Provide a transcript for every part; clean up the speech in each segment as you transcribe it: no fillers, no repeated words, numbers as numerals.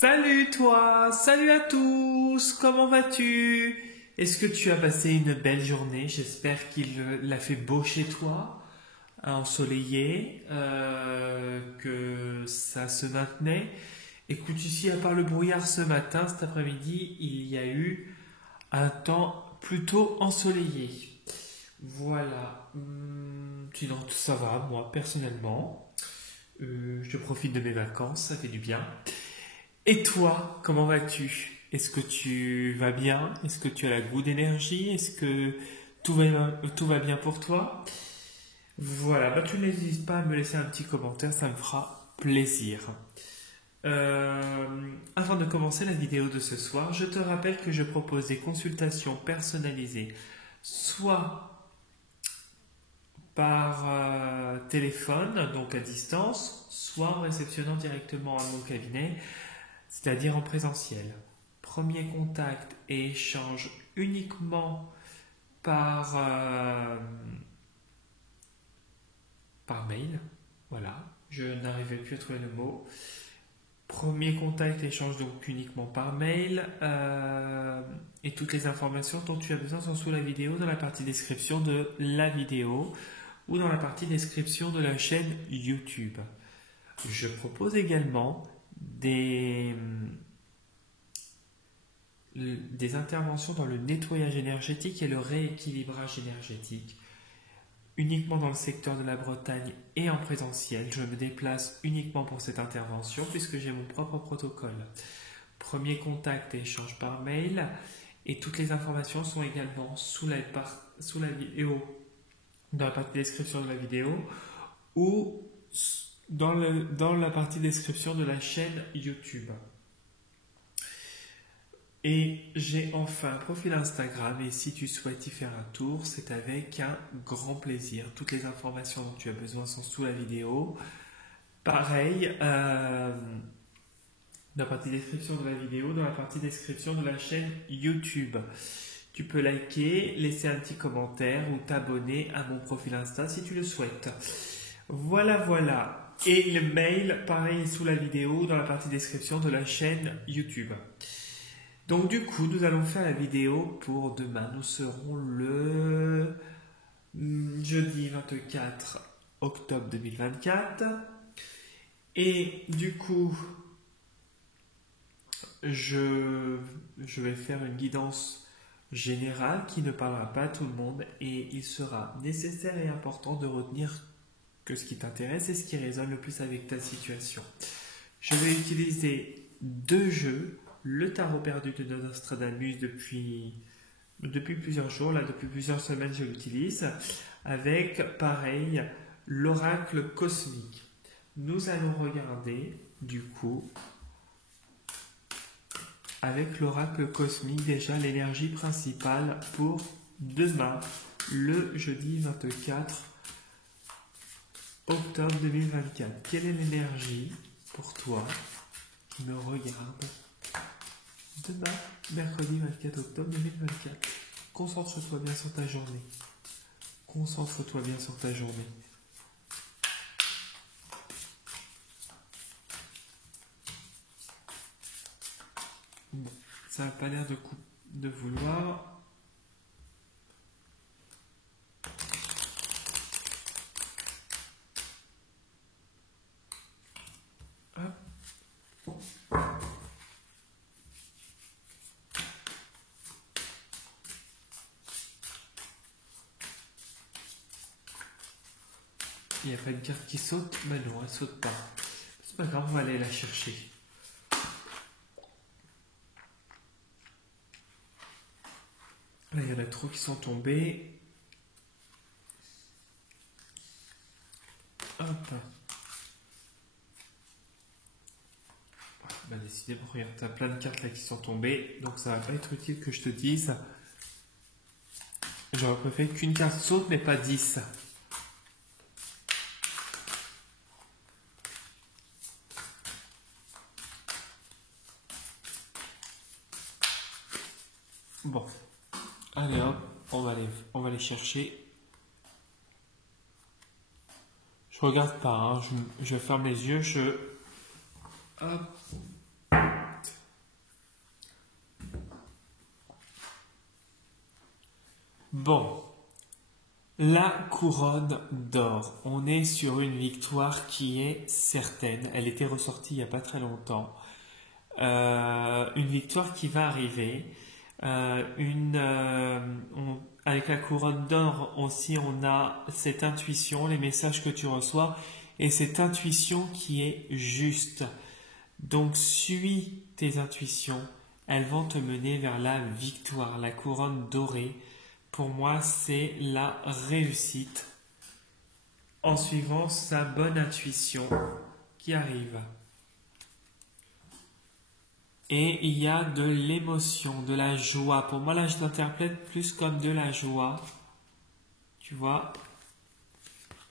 Salut toi, salut à tous, comment vas-tu? Est-ce que tu as passé une belle journée? J'espère qu'il a fait beau chez toi, ensoleillé, que ça se maintenait. Écoute, ici, à part le brouillard ce matin, cet après-midi, il y a eu un temps plutôt ensoleillé. Voilà. Sinon, ça va, moi, personnellement. Je profite de mes vacances, ça fait du bien. Et toi, comment vas-tu? Est-ce que tu vas bien? Est-ce que tu as la goût d'énergie? Est-ce que tout va bien pour toi? Voilà, bah tu n'hésites pas à me laisser un petit commentaire, ça me fera plaisir. Avant de commencer la vidéo de ce soir, je te rappelle que je propose des consultations personnalisées, soit par téléphone, donc à distance, soit en réceptionnant directement à mon cabinet, c'est-à-dire en présentiel. Premier contact et échange uniquement par, par mail. Voilà, je n'arrivais plus à trouver le mot. Premier contact et échange donc uniquement par mail. Et toutes les informations dont tu as besoin sont sous la vidéo, dans la partie description de la vidéo ou dans la partie description de la chaîne YouTube. Je propose également des interventions dans le nettoyage énergétique et le rééquilibrage énergétique, uniquement dans le secteur de la Bretagne et en présentiel. Je me déplace uniquement pour cette intervention puisque j'ai mon propre protocole. Premier contact et échange par mail, et toutes les informations sont également sous la vidéo, dans la partie description de la vidéo ou dans la partie description de la chaîne YouTube. Et j'ai enfin un profil Instagram, et si tu souhaites y faire un tour, c'est avec un grand plaisir. Toutes les informations dont tu as besoin sont sous la vidéo. Pareil, dans la partie description de la vidéo, dans la partie description de la chaîne YouTube. Tu peux liker, laisser un petit commentaire ou t'abonner à mon profil Insta si tu le souhaites. Voilà. Et le mail, pareil, sous la vidéo, dans la partie description de la chaîne YouTube. Donc du coup, nous allons faire la vidéo pour demain. Nous serons le jeudi 24 octobre 2024. Et du coup, je vais faire une guidance générale qui ne parlera pas à tout le monde, et il sera nécessaire et important de retenir que ce qui t'intéresse et ce qui résonne le plus avec ta situation. Je vais utiliser deux jeux. Le tarot perdu de Nostradamus depuis plusieurs jours, là depuis plusieurs semaines je l'utilise, avec pareil l'oracle cosmique. Nous allons regarder du coup avec l'oracle cosmique déjà l'énergie principale pour demain, le jeudi 24 octobre 2024. Quelle est l'énergie pour toi qui me regarde demain, mercredi 24 octobre 2024. Concentre-toi bien sur ta journée. Concentre-toi bien sur ta journée. Bon, ça n'a pas l'air de vouloir. Hop. Il n'y a pas une carte qui saute? Mais non, elle saute pas. C'est pas grave, on va aller la chercher. Là, il y en a trop qui sont tombés. Hop. Bah, décidément, regarde, t'as plein de cartes là qui sont tombées. Donc ça va pas être utile que je te dise. J'aurais préféré qu'une carte saute, mais pas 10. Bon, allez hop, on va les chercher. Je regarde pas, hein, je ferme les yeux, hop. Bon, la couronne d'or. On est sur une victoire qui est certaine. Elle était ressortie il n'y a pas très longtemps. Une victoire qui va arriver. Avec la couronne d'or aussi, on a cette intuition, les messages que tu reçois, et cette intuition qui est juste. Donc, suis tes intuitions. Elles vont te mener vers la victoire, la couronne dorée. Pour moi, c'est la réussite en suivant sa bonne intuition qui arrive. Et il y a de l'émotion, de la joie. Pour moi, là, je l'interprète plus comme de la joie. Tu vois,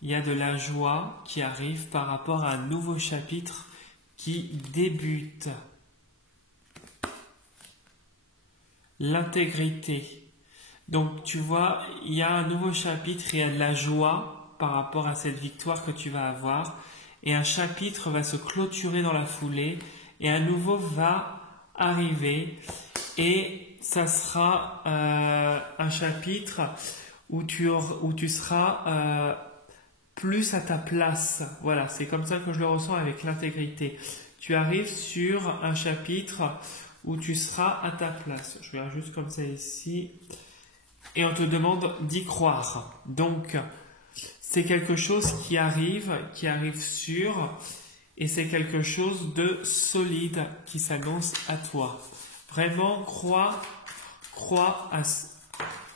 il y a de la joie qui arrive par rapport à un nouveau chapitre qui débute. L'intégrité. Donc, tu vois, il y a un nouveau chapitre, il y a de la joie par rapport à cette victoire que tu vas avoir. Et un chapitre va se clôturer dans la foulée et un nouveau va arriver. Et ça sera un chapitre où tu seras plus à ta place. Voilà, c'est comme ça que je le ressens avec l'intégrité. Tu arrives sur un chapitre où tu seras à ta place. Je vais juste comme ça ici. Et on te demande d'y croire. Donc, c'est quelque chose qui arrive sûr, et c'est quelque chose de solide qui s'annonce à toi. Vraiment, crois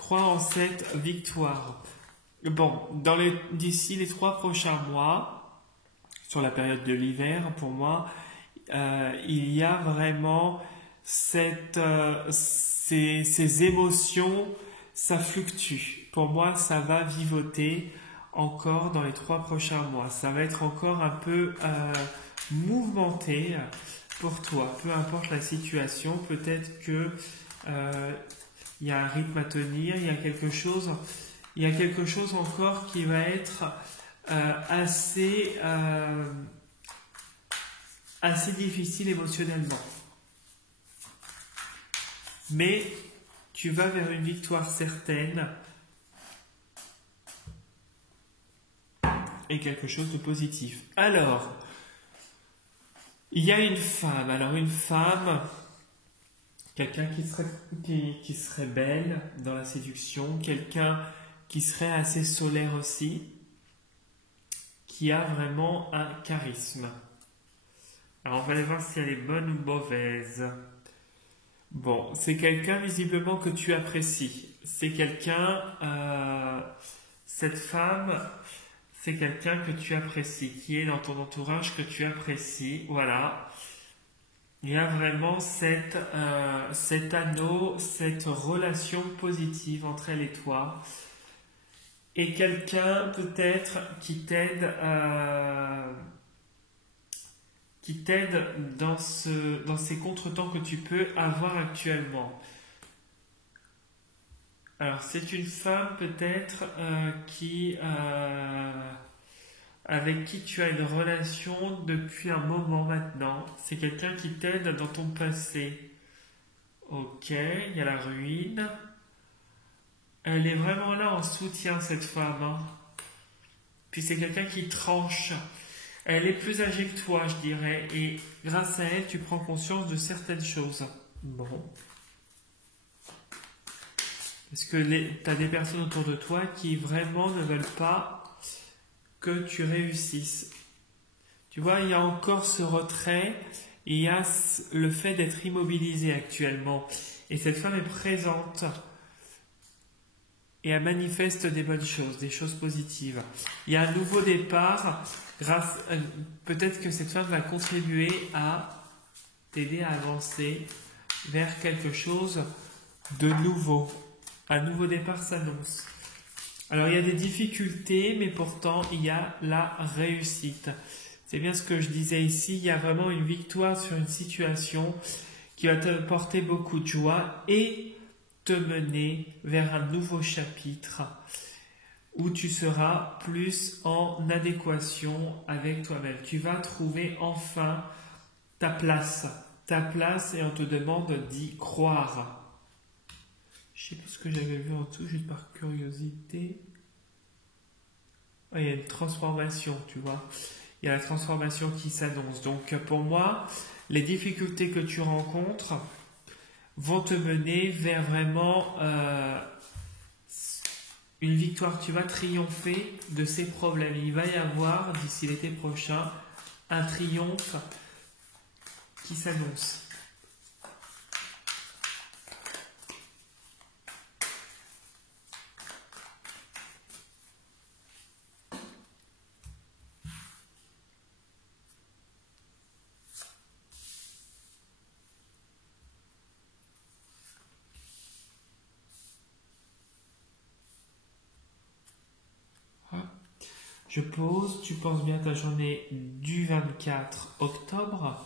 en cette victoire. Bon, d'ici les 3 prochains mois, sur la période de l'hiver, pour moi, il y a vraiment ces émotions, ça fluctue. Pour moi, ça va vivoter encore dans les 3 prochains mois. Ça va être encore un peu mouvementé pour toi. Peu importe la situation, peut-être que il y a un rythme à tenir, il y a quelque chose encore qui va être assez difficile émotionnellement. Mais tu vas vers une victoire certaine et quelque chose de positif. Alors, il y a une femme. Alors, une femme, quelqu'un qui serait belle dans la séduction, quelqu'un qui serait assez solaire aussi, qui a vraiment un charisme. Alors, on va aller voir si elle est bonne ou mauvaise. Bon, c'est quelqu'un visiblement que tu apprécies. C'est quelqu'un, cette femme, c'est quelqu'un que tu apprécies, qui est dans ton entourage que tu apprécies. Voilà. Il y a vraiment cet anneau, cette relation positive entre elle et toi. Et quelqu'un peut-être qui t'aide dans ces contretemps que tu peux avoir actuellement. Alors, c'est une femme peut-être avec qui tu as une relation depuis un moment maintenant. C'est quelqu'un qui t'aide dans ton passé. Ok, il y a la ruine. Elle est vraiment là en soutien, cette femme. Hein. Puis c'est quelqu'un qui tranche. Elle est plus âgée que toi, je dirais. Et grâce à elle, tu prends conscience de certaines choses. Bon. Parce que tu as des personnes autour de toi qui vraiment ne veulent pas que tu réussisses. Tu vois, il y a encore ce retrait, il y a le fait d'être immobilisé actuellement. Et cette femme est présente. Et elle manifeste des bonnes choses, des choses positives. Il y a un nouveau départ. Peut-être que cette femme va contribuer à t'aider à avancer vers quelque chose de nouveau. Un nouveau départ s'annonce. Alors il y a des difficultés, mais pourtant il y a la réussite. C'est bien ce que je disais ici, il y a vraiment une victoire sur une situation qui va te porter beaucoup de joie et te mener vers un nouveau chapitre où tu seras plus en adéquation avec toi-même. Tu vas trouver enfin ta place et on te demande d'y croire. Je sais plus ce que j'avais vu en dessous, juste par curiosité. Ah, il y a une transformation, tu vois. Il y a la transformation qui s'annonce. Donc pour moi, les difficultés que tu rencontres vont te mener vers vraiment une victoire. Tu vas triompher de ces problèmes. Il va y avoir, d'ici l'été prochain, un triomphe qui s'annonce. Je pose, tu penses bien à ta journée du 24 octobre.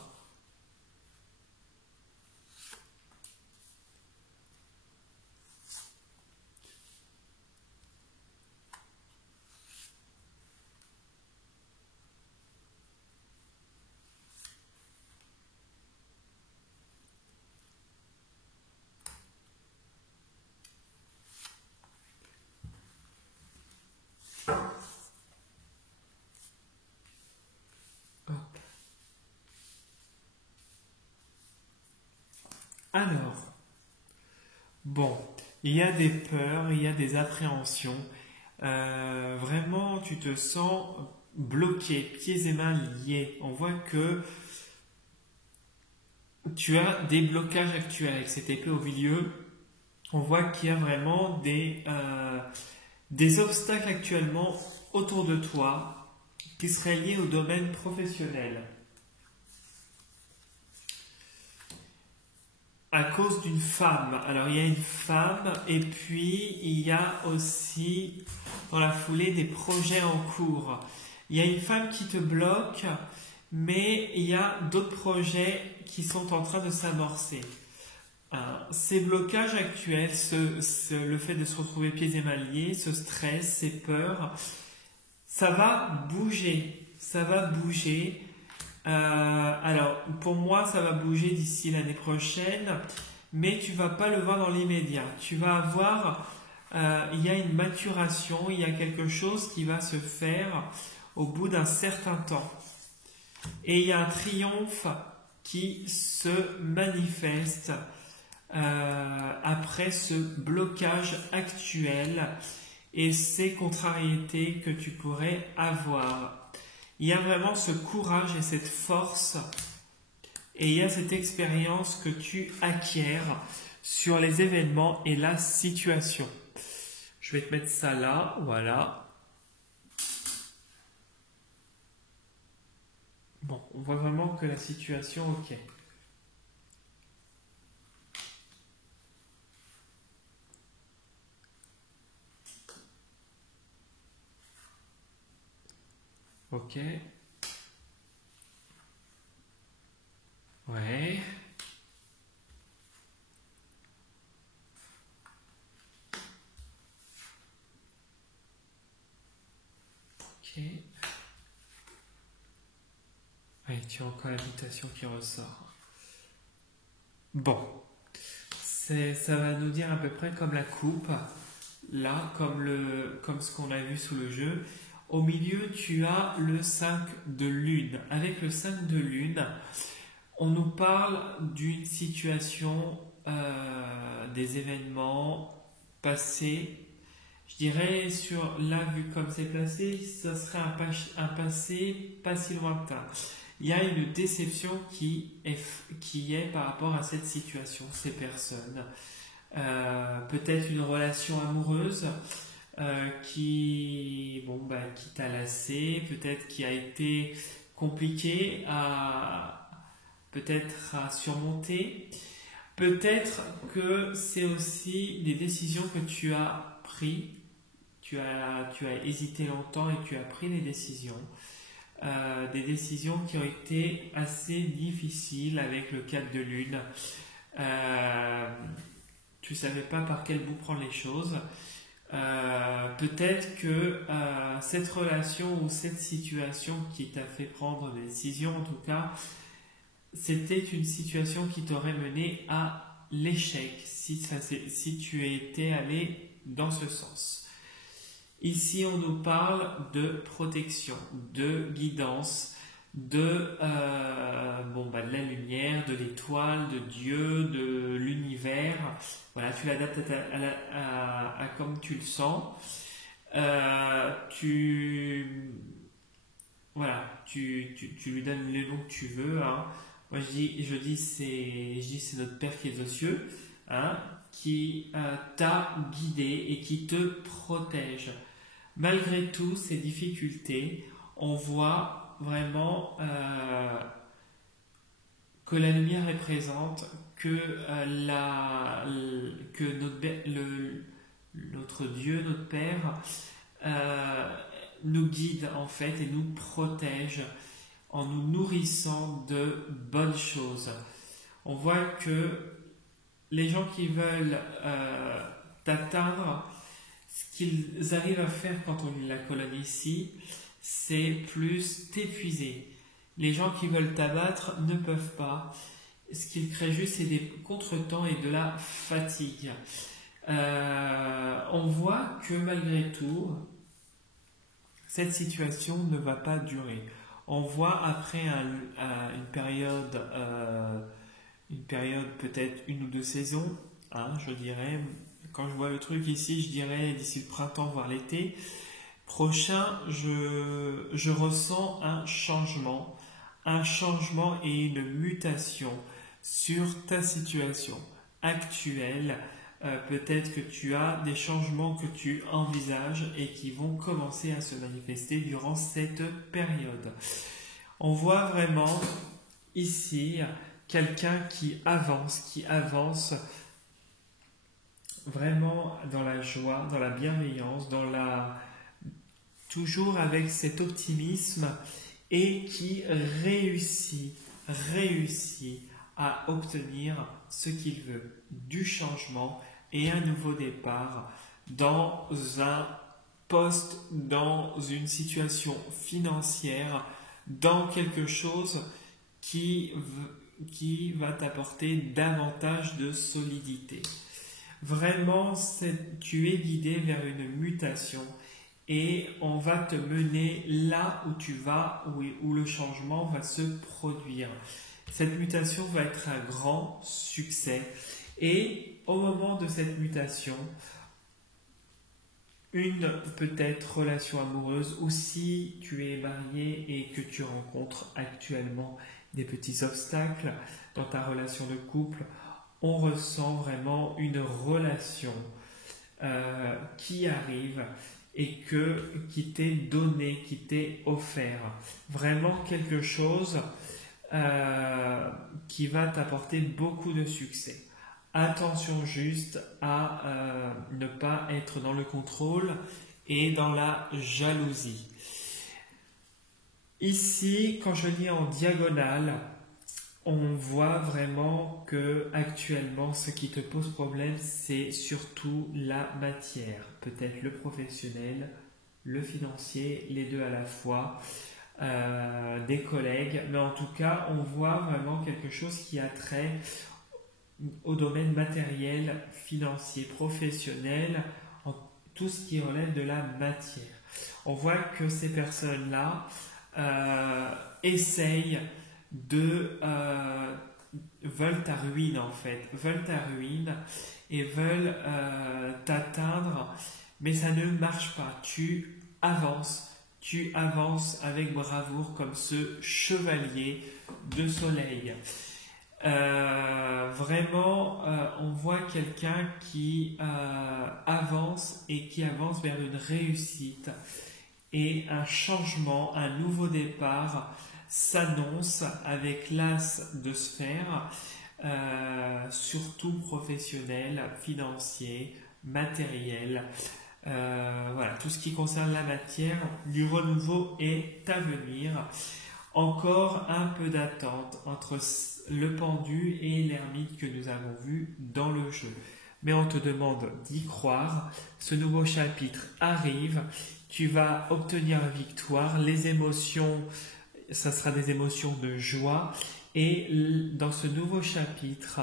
Alors, bon, il y a des peurs, il y a des appréhensions. Vraiment, tu te sens bloqué, pieds et mains liés. On voit que tu as des blocages actuels avec cette épée au milieu. On voit qu'il y a vraiment des obstacles actuellement autour de toi qui seraient liés au domaine professionnel. À cause d'une femme. Alors il y a une femme et puis il y a aussi dans la foulée des projets en cours. Il y a une femme qui te bloque, mais il y a d'autres projets qui sont en train de s'amorcer. Ces blocages actuels, le fait de se retrouver pieds et mains liés, ce stress, ces peurs, ça va bouger. Ça va bouger. Alors, pour moi, ça va bouger d'ici l'année prochaine, mais tu vas pas le voir dans l'immédiat. Tu vas avoir, il y a une maturation, il y a quelque chose qui va se faire au bout d'un certain temps. Et il y a un triomphe qui se manifeste après ce blocage actuel et ces contrariétés que tu pourrais avoir. Il y a vraiment ce courage et cette force et il y a cette expérience que tu acquiers sur les événements et la situation. Je vais te mettre ça là, voilà. Bon, on voit vraiment que la situation, ok. Ok. Ouais. Ok. Ouais, tu as encore l'invitation qui ressort. Bon. Ça va nous dire à peu près comme la coupe. Là, comme ce qu'on a vu sous le jeu. Au milieu, tu as le 5 de lune. Avec le 5 de lune, on nous parle d'une situation, des événements passés. Je dirais, sur là, vu comme c'est placé, ça serait un passé pas si lointain. Il y a une déception qui est par rapport à cette situation, ces personnes. Peut-être une relation amoureuse qui t'a lassé, peut-être qui a été compliqué peut-être à surmonter. Peut-être que c'est aussi des décisions que tu as prises. Tu as hésité longtemps et tu as pris des décisions. Des décisions qui ont été assez difficiles avec le 4 de lune. Tu ne savais pas par quel bout prendre les choses. Peut-être que cette relation ou cette situation qui t'a fait prendre des décisions, en tout cas, c'était une situation qui t'aurait mené à l'échec si tu étais allé dans ce sens. Ici, on nous parle de protection, de guidance, de de la lumière, de l'étoile, de Dieu, de l'univers. Voilà, tu l'adaptes à comme tu le sens. Tu lui donnes les mots que tu veux. Hein. Moi, je dis c'est notre Père qui est aux cieux, hein, qui t'a guidé et qui te protège. Malgré tout ces difficultés, on voit vraiment que la lumière est présente, que notre Dieu, notre Père, nous guide en fait et nous protège en nous nourrissant de bonnes choses. On voit que les gens qui veulent t'atteindre, ce qu'ils arrivent à faire quand on la colonne ici, c'est plus t'épuiser. Les gens qui veulent t'abattre ne peuvent pas. Ce qu'ils créent juste, c'est des contretemps et de la fatigue. On voit que malgré tout, cette situation ne va pas durer. On voit après une période peut-être 1 ou 2 saisons, hein, je dirais, quand je vois le truc ici, je dirais d'ici le printemps, voire l'été prochain, je ressens un changement et une mutation sur ta situation actuelle. Peut-être que tu as des changements que tu envisages et qui vont commencer à se manifester durant cette période. On voit vraiment ici quelqu'un qui avance vraiment dans la joie, dans la bienveillance, toujours avec cet optimisme et qui réussit à obtenir ce qu'il veut, du changement et un nouveau départ dans un poste, dans une situation financière, dans quelque chose qui va t'apporter davantage de solidité. Vraiment, tu es guidé vers une mutation et on va te mener là où tu vas, où le changement va se produire. Cette mutation va être un grand succès et au moment de cette mutation, une peut-être relation amoureuse ou si tu es marié et que tu rencontres actuellement des petits obstacles dans ta relation de couple, on ressent vraiment une relation qui arrive et qui t'est donné, qui t'est offert. Vraiment quelque chose qui va t'apporter beaucoup de succès. Attention juste à ne pas être dans le contrôle et dans la jalousie. Ici, quand je lis en diagonale, on voit vraiment que actuellement, ce qui te pose problème, c'est surtout la matière. Peut-être le professionnel, le financier, les deux à la fois, des collègues. Mais en tout cas, on voit vraiment quelque chose qui a trait au domaine matériel, financier, professionnel, tout ce qui relève de la matière. On voit que ces personnes-là essayent veulent ta ruine en fait, veulent ta ruine et veulent t'atteindre, mais ça ne marche pas. Tu avances avec bravoure comme ce chevalier de soleil. Vraiment, on voit quelqu'un qui avance et qui avance vers une réussite et un changement, un nouveau départ s'annonce avec l'as de sphère, surtout professionnel, financier, matériel. Voilà, tout ce qui concerne la matière, du renouveau est à venir. Encore un peu d'attente entre le pendu et l'ermite que nous avons vu dans le jeu. Mais on te demande d'y croire. Ce nouveau chapitre arrive. Tu vas obtenir la victoire. Les émotions, ça sera des émotions de joie Et dans ce nouveau chapitre,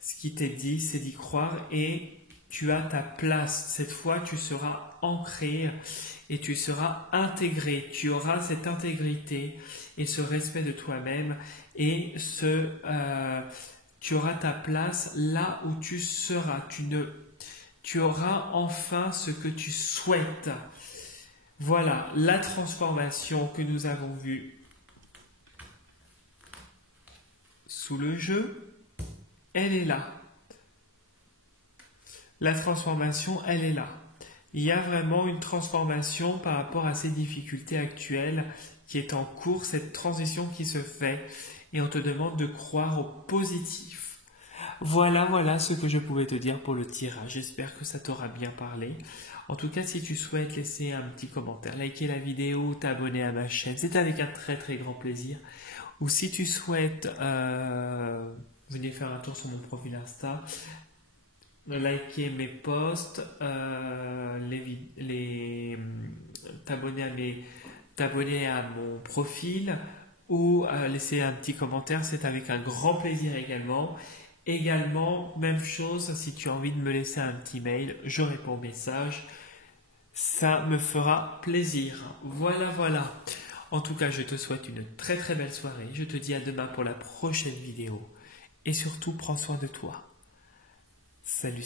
ce qui t'est dit, c'est d'y croire et tu as ta place. Cette fois, tu seras ancré et tu seras intégré. Tu auras cette intégrité et ce respect de toi-même et tu auras ta place là où tu seras. Tu auras enfin ce que tu souhaites. Voilà la transformation que nous avons vue sous le jeu. Elle est là. La transformation, elle est là. Il y a vraiment une transformation par rapport à ces difficultés actuelles qui est en cours, cette transition qui se fait et on te demande de croire au positif. Voilà ce que je pouvais te dire pour le tirage. J'espère que ça t'aura bien parlé. En tout cas, si tu souhaites laisser un petit commentaire, liker la vidéo, t'abonner à ma chaîne, c'est avec un très grand plaisir. Ou si tu souhaites venir faire un tour sur mon profil Insta, liker mes posts, t'abonner à mon profil ou laisser un petit commentaire, c'est avec un grand plaisir également. Également, même chose, si tu as envie de me laisser un petit mail, je réponds au message. Ça me fera plaisir. Voilà. En tout cas, je te souhaite une très belle soirée. Je te dis à demain pour la prochaine vidéo. Et surtout, prends soin de toi. Salut